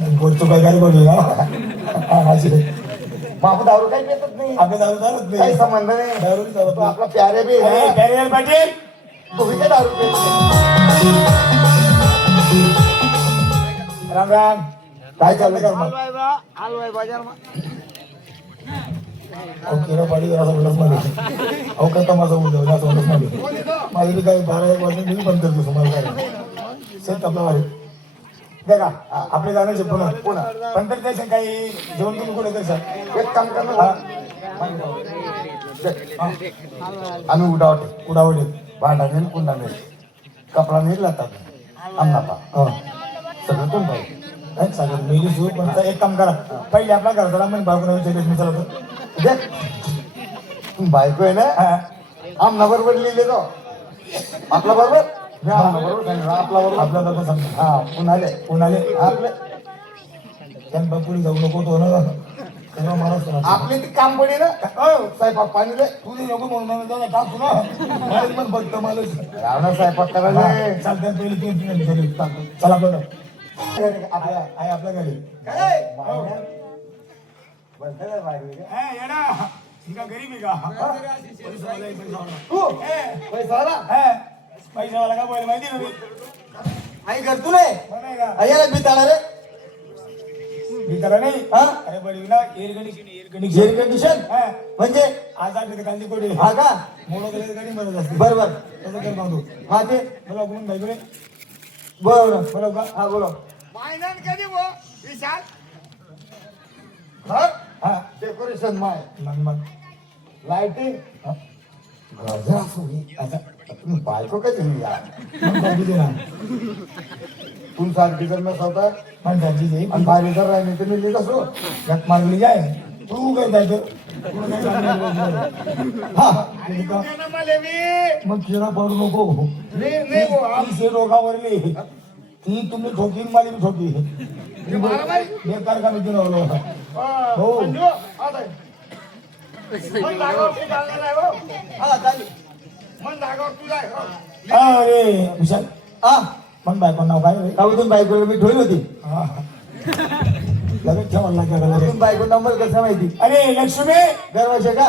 बोलतो काय गाडी बोलली ना? बापू दारू काही पेतच नाही. आपल्या दारू चालत काही नाही संबंध नाही. दारू चालत तो आपला प्यारे बी आहे. कॅरियर पाटील. तो बी काय दारू पेत. राम राम. काय चाललं का मग? ओके रे पाटील जरा सोडलंच मध्ये अहो काय मध्ये माझं बी काय बारा एक वाजता मी बंद करतो तुम्हाला काय. शेत आपलं वाढेल बघा आपले जाण्याचे पुन्हा पुन्हा. पण तर त्याचे काही जेवण तुम्ही कुठे करशाल एक काम कर ना. आम्ही उडावटे. कुडावडे भांडाने कुंडाने कपडा नाही लातात अन्नापा हो. सगळं तुम भाई नाही चालेल मी लिहू पण एक काम करा. पहिले आपला घरचा म्हणजे बायकोला विचारले मी चालवतो देख तुम बायको आहे ना? आमना बरोबर लिहिले तो आपला बरोबर? आपला दादा हा कोणाले आपले. जाऊ नको तो ना. तेव्हा मला सुना आपले ते काम पडे ना. स्वयंपाक पाणी दे तुझे नको म्हणून टाकू ना. मला पण फक्त मला. रावणा स्वयंपाक करायला पहिले तीन चला आपलं आपल्या आहे आपल्या घरी. येडा. ही. का गरीब आहे का हा? पैसा पैसावाला का बोल माहिती ना मी आई कर तू नाही? मग नाही का? आयाला बिताला रे? मी त्याला नाही? हा? अरे बडी ना air condition air condition air condition हा. म्हणजे? आज आठ कांदी कोडी हा का? केलं गाडी म्हणत असते बरोबर तसं कर मागू हा ते? मला कोण बाईक रे बरोबर बोला का हा बोलो. घर? हा. डेकोरेशन माय. मग मग लाइटिंग हा. तुम्ही बायको काय तुम्ही यार मग दादी दे ना तुम सारखी जर नस होता पण दादी दे आणि बाहेर जर राहिली तर मी कसो यात मारली जाय तू काय तुला का- मग पडू नको. ती शे डोकावरली ती तुम्ही ठोकीन मला मी ठोकी. बेकार का मी दिनवलो हो अरे विशाल हा पण बायको नाव काय रे? तुम्ही बायको मी ठेवली होती हा. लगेच ठेवायला लागेल? तुम्ही बायको नंबर कसा माहिती अरे लक्ष्मी दरवाजे का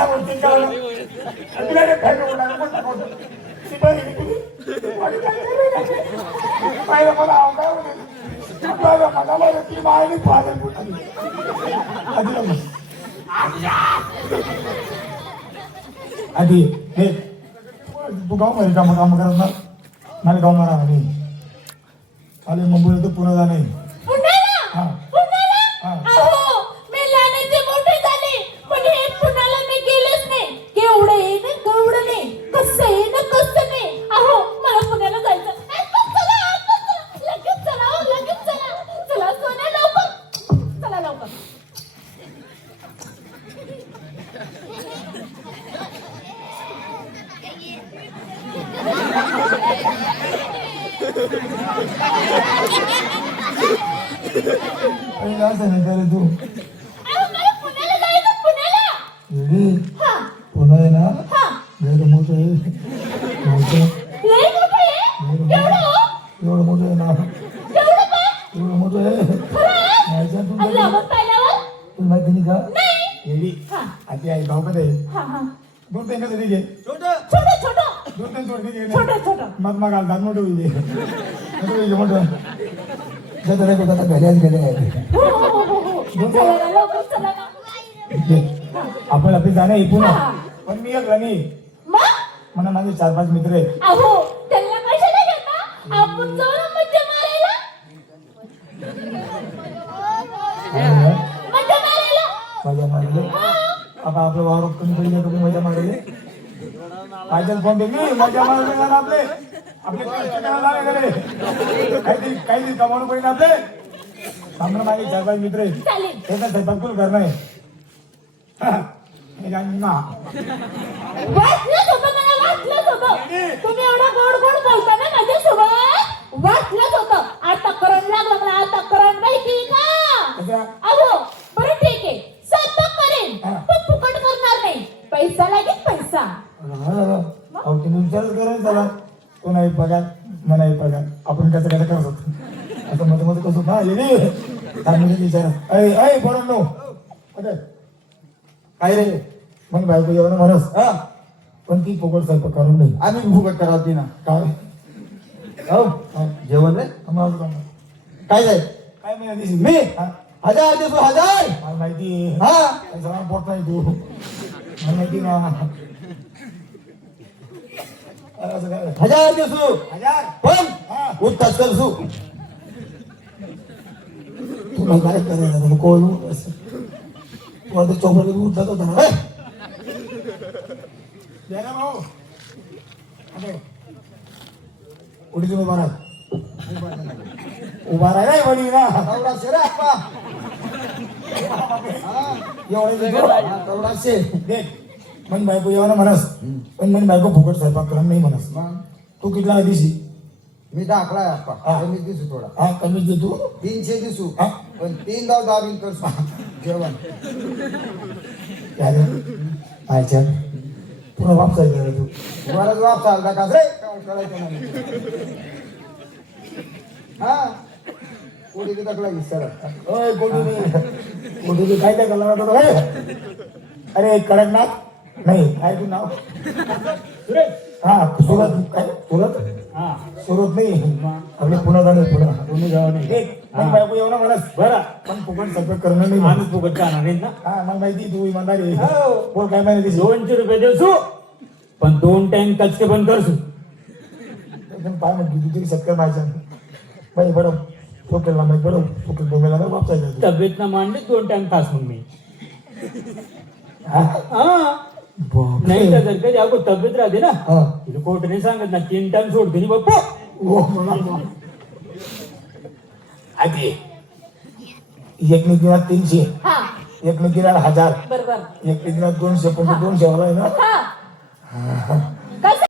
तुला ऐकून सांगून ते तुला ते फेकून लागलं, कोण दाखवतं? ती मला ती मायने आधी हे तू गाव काम काम करत ना मला गाव मारा म्हणे आले मुंबईला तर पुन्हा जाणे तू? अहो, मला पुण्याला जायचं पुण्याला. एवढी हा. पुन्हा आहे ना? हा. मोठं आहे. मोठं. लय मोठं आहे? हो? एवढं? मोठं आहे ना? एवढं मोठं आहे? तुला माहिती नाही का? हा. आधी आई भाऊ हा हा. दोन तीन कसं घे छोटं. छोटं दोन तीन सोड घे छोटं छोटं. मग मग मोठं होईल. मोठं? आहे ना लवकर चला ना. आपण आपली जाणं पुन्हा हा. पण मी एक राणी म्हणा माझे चार पाच मित्र आहेत. ना? मजा मारले आता आपलं वावर कमी पडले कमी मजा मारले पाहिजे फोन मी मजा मारले ना आपले आपले कष्ट करायला लागले काहीतरी काहीतरी कमावून पडेल आपले सामने माझे चार पाच मित्र आहेत. चालेल. त्याचा स्वयंपाक फुल करणं आहे हे. जाणून ना. वाटलंच होतं मला वाटलंच होतं तुम्ही एवढं गोड गोड बोलता ना माझ्यासोबत वाटलंच होतं आता करंट लागलं मला आता करंट माहिती का? कसं? अहो बरं ठीक आहे. स्वयंपाक करेन. पण फुकट करणार नाही. पैसा लागेल पैसा. अहो विचारच करेल त्याला. तो नाही पगार मला नाही पगार. आपण कसं कसं करत होतो? असं मध्ये मध्ये कसं हा ये फॅमिली विचार. अय अय बरं नो अरे काय रे? मग बायको येऊन म्हणस हा. पण ती फुकट स्वयंपाक करून नाही. आम्ही फुकट करावती ना काय हो. जेवण रे. काय जाय काय माहिती मी? हजार देतो हजार? माहिती. हा. पोट नाही तू. माहिती ना. हजार देसू. हजार. पण. उत्ताच करसू तुला काय करायचं कोण? असं. तू आता चौकात उठत होता ना. द्या ना भाऊ. अरे. उडी तुम्ही उभा राहा. उभा राहा रे वडी ना तेवढाशे रे आप्पा. एवढे हा, तेवढाशे देख मन बायको येवा ना म्हणस पण मन बायको फुकट स्वयंपाक करा नाही म्हणस. तू कितला दिशी मी दाखलाय आप्पा. हा. कमी दिसू थोडा. हा कमी दे तू. तीनशे दिसू. हा. पण तीन दाव दाबीन करसू जेवण. काय रे आयच्या पुन्हा वापसा गेला तू? बरंच वाप चालता का? रे काय कळायचं नाही हा? पुढे की दाखला की सरळ. ओय कोणी कोणी काय काय करणार होता रे अरे कडकनाथ. नाही काय तू नाव? हा सुरत काय? सुरत हा. सुरत नाही. आपले पुन्हा जाणे पुन्हा. तुम्ही जाऊ नाही एक मग बायको येऊ ना म्हणस बरं. पण फुकट सगळं करणं नाही. म्हणस. फुकट जाणार नाही ना? हा मला माहिती तू इमानदार आहे. हो. काय माहिती दोनशे रुपये देसू पण दोन टाइम कचके बंद करसू एकदम पाय म्हणते तू तरी सत्कार व्हायचा बाई बडं फुकेला माहिती बडं फुकेल वापसायचा तू. तब्येत ना मांडली दोन टाइम खास मग मी. हा? नाही तर जर कधी अगो तब्येत राहते ना हा. तिला कोर्ट नाही सांगत ना तीन टाइम सोडते नाही बाप्पा ओ, मला बा- आधी एक दिनात तीनशे हा. एक दिनात हजार बरोबर. एक दिनात दोनशे पण दोनशे वाला आहे ना? हा.